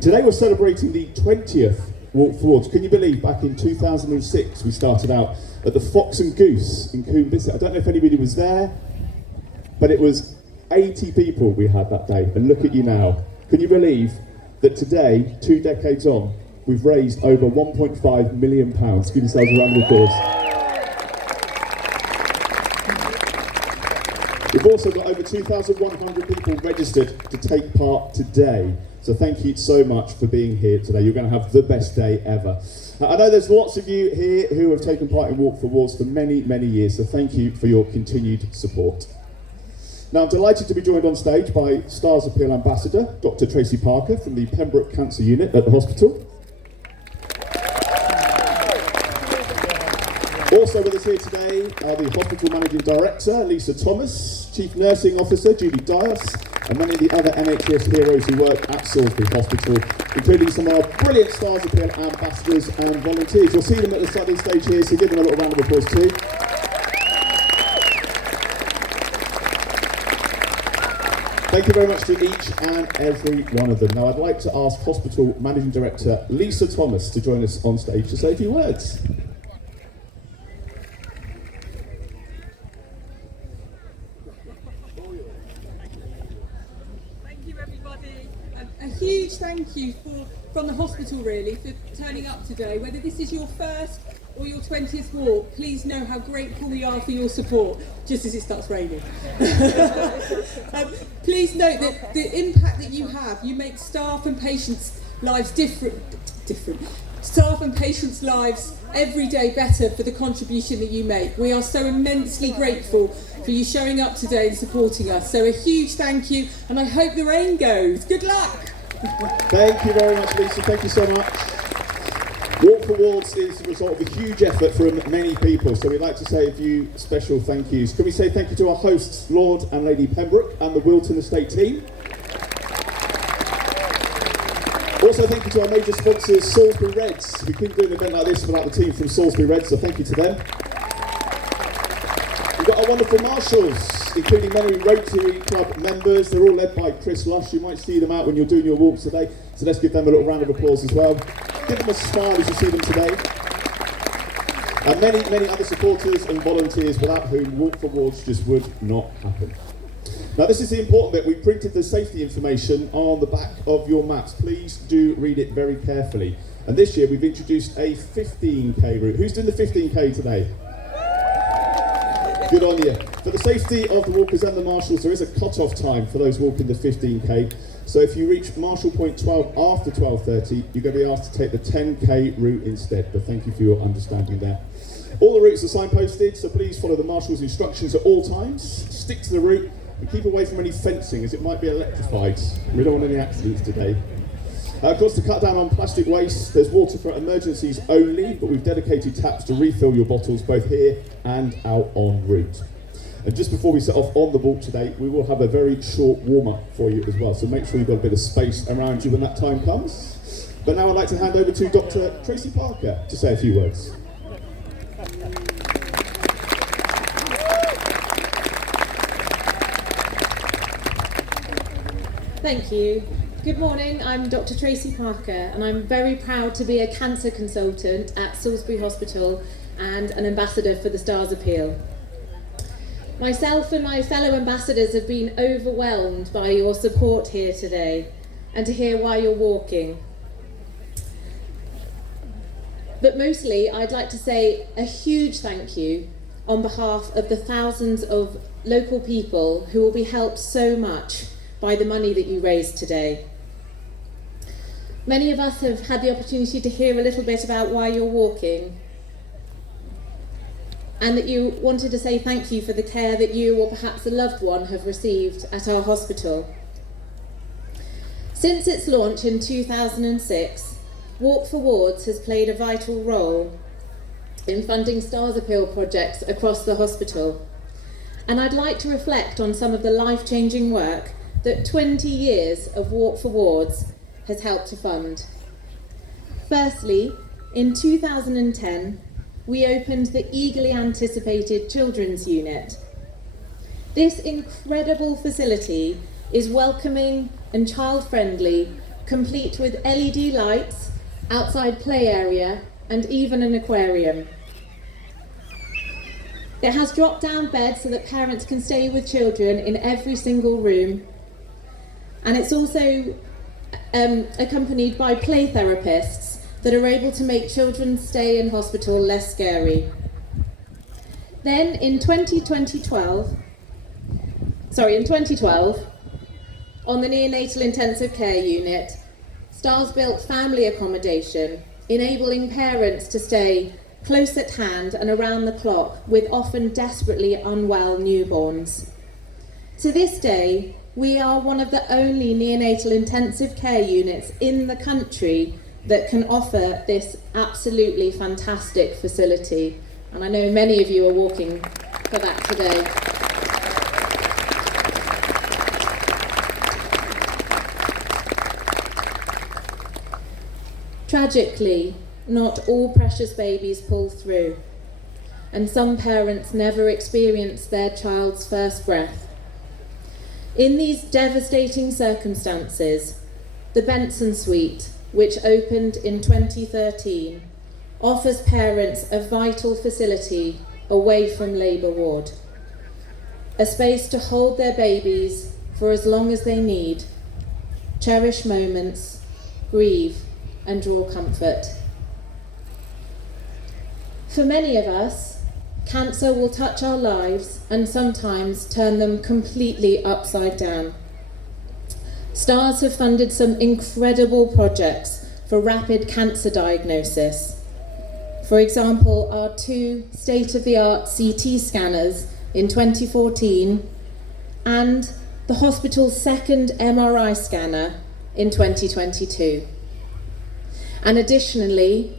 Today we're celebrating the 20th Walk Forwards. Can you believe back in 2006 we started out at the Fox and Goose in Combe Bisset? I don't know if anybody was there, but it was 80 people we had that day, and look at you now. Can you believe that today, 2 decades on, we've raised over £1.5 million? Give yourselves a round of applause. We've also got over 2,100 people registered to take part today. So thank you so much for being here today. You're going to have the best day ever. I know there's lots of you here who have taken part in Walk Forwards for many, many years, so thank you for your continued support. Now I'm delighted to be joined on stage by Stars Appeal Ambassador, Dr. Tracy Parker from the Pembroke Cancer Unit at the hospital. Also with us here today are the Hospital Managing Director, Lisa Thomas, Chief Nursing Officer, Julie Dias, and many of the other NHS heroes who work at Salisbury Hospital, including some of our brilliant Stars Appeal ambassadors and volunteers. You'll see them at the side of the stage here, so give them a little round of applause too. Thank you very much to each and every one of them. Now I'd like to ask Hospital Managing Director Lisa Thomas to join us on stage to say a few words. A huge thank you from the hospital really for turning up today. Whether this is your first or your 20th walk, please know how grateful we are for your support, just as it starts raining. Please note that the impact that you have, you make staff and patients' lives different. Staff and patients' lives every day better for the contribution that you make. We are so immensely grateful for you showing up today and supporting us. So a huge thank you, and I hope the rain goes. Good luck! Thank you very much, Lisa. Thank you so much. Walk Forwards is the result of a huge effort from many people, so we'd like to say a few special thank yous. Can we say thank you to our hosts, Lord and Lady Pembroke, and the Wilton Estate team. Also thank you to our major sponsors, Salisbury Reds. We couldn't do an event like this without the team from Salisbury Reds, so thank you to them. We've got our wonderful marshals, including many Rotary Club members. They're all led by Chris Lush. You might see them out when you're doing your walks today, so let's give them a little round of applause as well. Give them a smile as you see them today. And many, many other supporters and volunteers without whom Walk Forwards just would not happen. Now this is the important bit. We printed the safety information on the back of your maps. Please do read it very carefully. And this year we've introduced a 15k route. Who's doing the 15k today? Good on you. For the safety of the walkers and the marshals, there is a cut-off time for those walking the 15k. So if you reach Marshall Point 12 after 12:30, you're going to be asked to take the 10k route instead. But thank you for your understanding there. All the routes are signposted, so please follow the marshal's instructions at all times. Stick to the route and keep away from any fencing, as it might be electrified. We don't want any accidents today. Of course, to cut down on plastic waste, there's water for emergencies only, but we've dedicated taps to refill your bottles both here and out en route. And just before we set off on the walk today, we will have a very short warm-up for you as well, so make sure you've got a bit of space around you when that time comes. But now I'd like to hand over to Dr. Tracy Parker to say a few words. Thank you. Good morning, I'm Dr. Tracy Parker and I'm very proud to be a cancer consultant at Salisbury Hospital and an ambassador for the Stars Appeal. Myself and my fellow ambassadors have been overwhelmed by your support here today and to hear why you're walking. But mostly I'd like to say a huge thank you on behalf of the thousands of local people who will be helped so much by the money that you raised today. Many of us have had the opportunity to hear a little bit about why you're walking, and that you wanted to say thank you for the care that you or perhaps a loved one have received at our hospital. Since its launch in 2006, Walk Forwards has played a vital role in funding Stars Appeal projects across the hospital. And I'd like to reflect on some of the life-changing work that 20 years of Walk Forwards has helped to fund. Firstly, in 2010, we opened the eagerly anticipated Children's Unit. This incredible facility is welcoming and child-friendly complete with LED lights, outside play area, and even an aquarium. It has drop-down beds so that parents can stay with children in every single room. And it's also accompanied by play therapists that are able to make children's stay in hospital less scary. Then in 2012, on the neonatal intensive care unit, STARS built family accommodation, enabling parents to stay close at hand and around the clock with often desperately unwell newborns. To this day, we are one of the only neonatal intensive care units in the country that can offer this absolutely fantastic facility. And I know many of you are walking for that today. Tragically, not all precious babies pull through, and some parents never experience their child's first breath. In these devastating circumstances, the Benson Suite, which opened in 2013, offers parents a vital facility away from labour ward, a space to hold their babies for as long as they need, cherish moments, grieve, and draw comfort. For many of us, cancer will touch our lives and sometimes turn them completely upside down. STARS have funded some incredible projects for rapid cancer diagnosis. For example, our 2 state-of-the-art CT scanners in 2014 and the hospital's second MRI scanner in 2022. And additionally,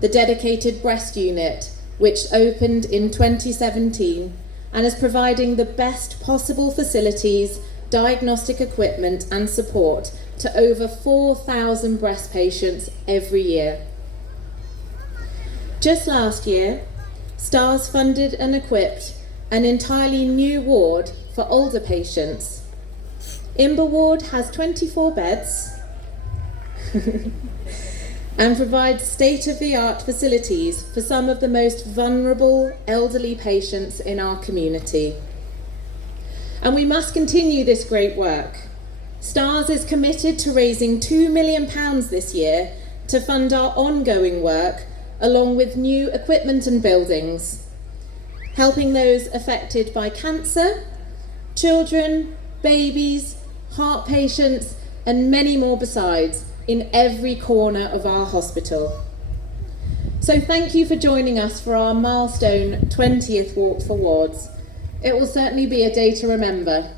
the dedicated breast unit, which opened in 2017 and is providing the best possible facilities, diagnostic equipment and support to over 4,000 breast patients every year. Just last year, STARS funded and equipped an entirely new ward for older patients. Imber Ward has 24 beds and provides state-of-the-art facilities for some of the most vulnerable elderly patients in our community. And we must continue this great work. STARS is committed to raising £2 million this year to fund our ongoing work, along with new equipment and buildings, helping those affected by cancer, children, babies, heart patients, and many more besides in every corner of our hospital. So thank you for joining us for our milestone 20th Walk for Wards. It will certainly be a day to remember.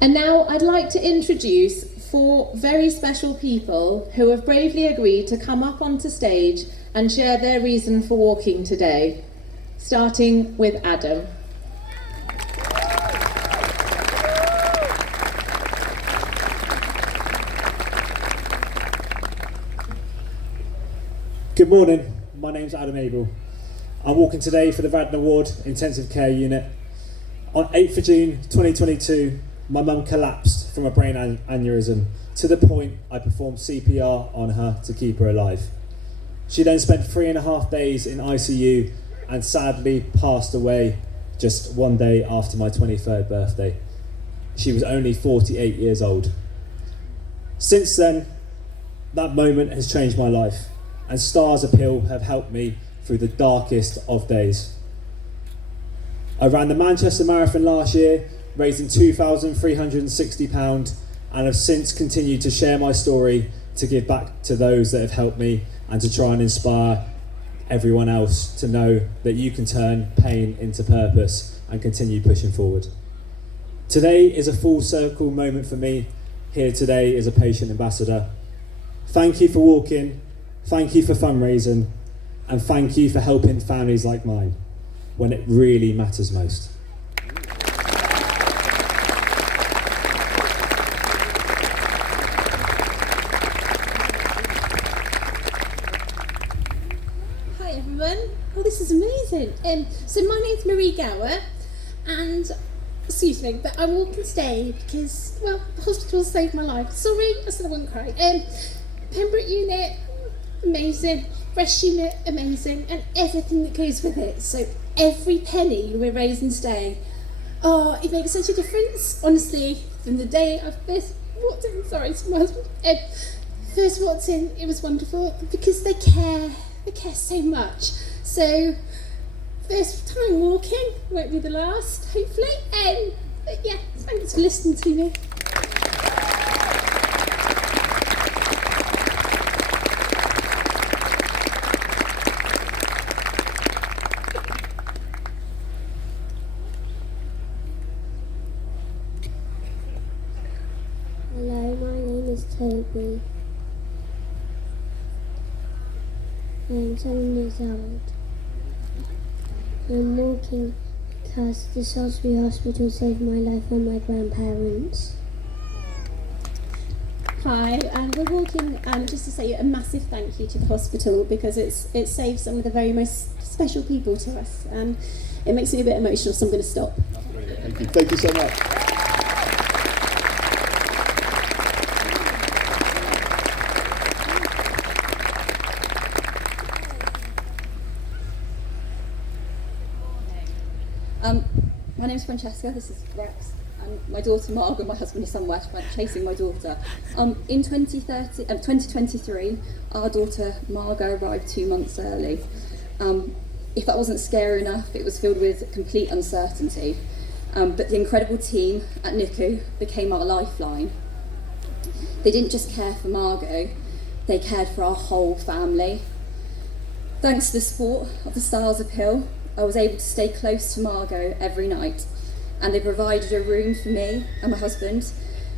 And now I'd like to introduce 4 very special people who have bravely agreed to come up onto stage and share their reason for walking today, starting with Adam. Good morning, my name's Adam Abel. I'm walking today for the Radnor Ward Intensive Care Unit. On 8th of June 2022, my mum collapsed from a brain aneurysm to the point I performed CPR on her to keep her alive. She then spent 3.5 days in ICU and sadly passed away just one day after my 23rd birthday. She was only 48 years old. Since then, that moment has changed my life, and STARS Appeal have helped me through the darkest of days. I ran the Manchester Marathon last year, raising £2,360, and have since continued to share my story to give back to those that have helped me and to try and inspire everyone else to know that you can turn pain into purpose and continue pushing forward. Today is a full circle moment for me here today as a patient ambassador. Thank you for walking, thank you for fundraising, and thank you for helping families like mine when it really matters most. Hi everyone. Oh, this is amazing. So my name's Marie Gower, and excuse me, but I walk on stage because, well, the hospital saved my life. Sorry, I said I wouldn't cry. Pembroke unit, amazing. Fresh unit, amazing. And everything that goes with it. So every penny we're raising today, oh, it makes such a difference, honestly. From the day I first walked in, sorry to my husband, first walked in, it was wonderful because they care so much. So, first time walking, won't be the last, hopefully. But yeah, thanks for listening to me. Hello, my name is Toby. I'm 7 years old. I'm walking because the Salisbury Hospital saved my life and my grandparents. Hi, and we're walking just to say a massive thank you to the hospital because it saved some of the very most special people to us, and it makes me a bit emotional, so I'm going to stop. Thank you. Thank you so much. My name's Francesca, this is Rex, and my daughter Margaret, my husband is somewhere chasing my daughter. In 2023, our daughter Margot arrived 2 months early. If that wasn't scary enough, it was filled with complete uncertainty. But the incredible team at NICU became our lifeline. They didn't just care for Margot, they cared for our whole family. Thanks to the support of the Stars Appeal, I was able to stay close to Margot every night, and they provided a room for me and my husband,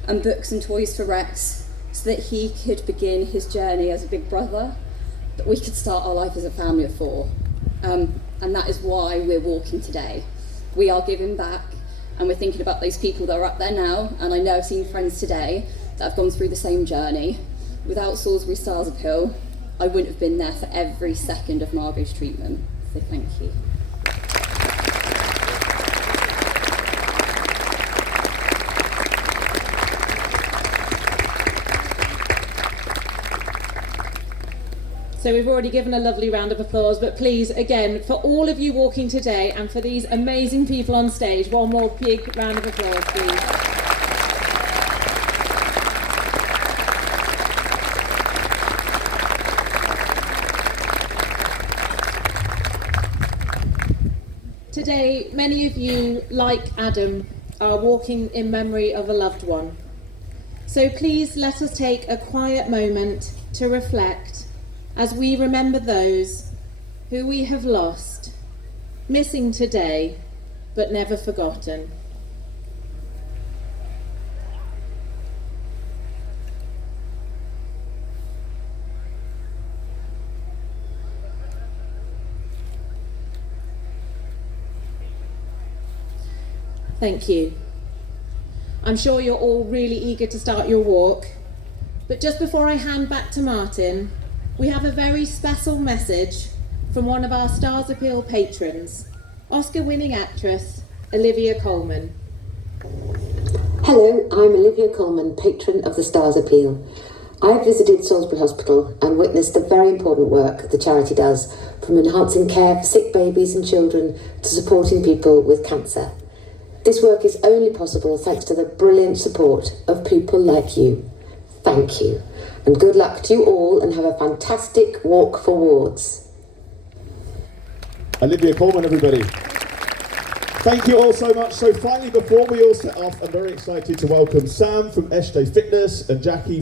and books and toys for Rex, so that he could begin his journey as a big brother, that we could start our life as a family of 4. And that is why we're walking today. We are giving back, and we're thinking about those people that are up there now, and I know I've seen friends today that have gone through the same journey. Without Salisbury Stars Appeal, I wouldn't have been there for every second of Margot's treatment, so thank you. So we've already given a lovely round of applause, but please, again, for all of you walking today and for these amazing people on stage, one more big round of applause, please. Today, many of you, like Adam, are walking in memory of a loved one. So please let us take a quiet moment to reflect as we remember those who we have lost, missing today, but never forgotten. Thank you. I'm sure you're all really eager to start your walk, but just before I hand back to Martin, we have a very special message from one of our Stars Appeal patrons, Oscar-winning actress Olivia Colman. Hello, I'm Olivia Colman, patron of the Stars Appeal. I have visited Salisbury Hospital and witnessed the very important work the charity does, from enhancing care for sick babies and children to supporting people with cancer. This work is only possible thanks to the brilliant support of people like you. Thank you. And good luck to you all, and have a fantastic walk for wards. Olivia Colman, everybody. Thank you all so much. So finally, before we all set off, I'm very excited to welcome Sam from SJ Fitness and Jackie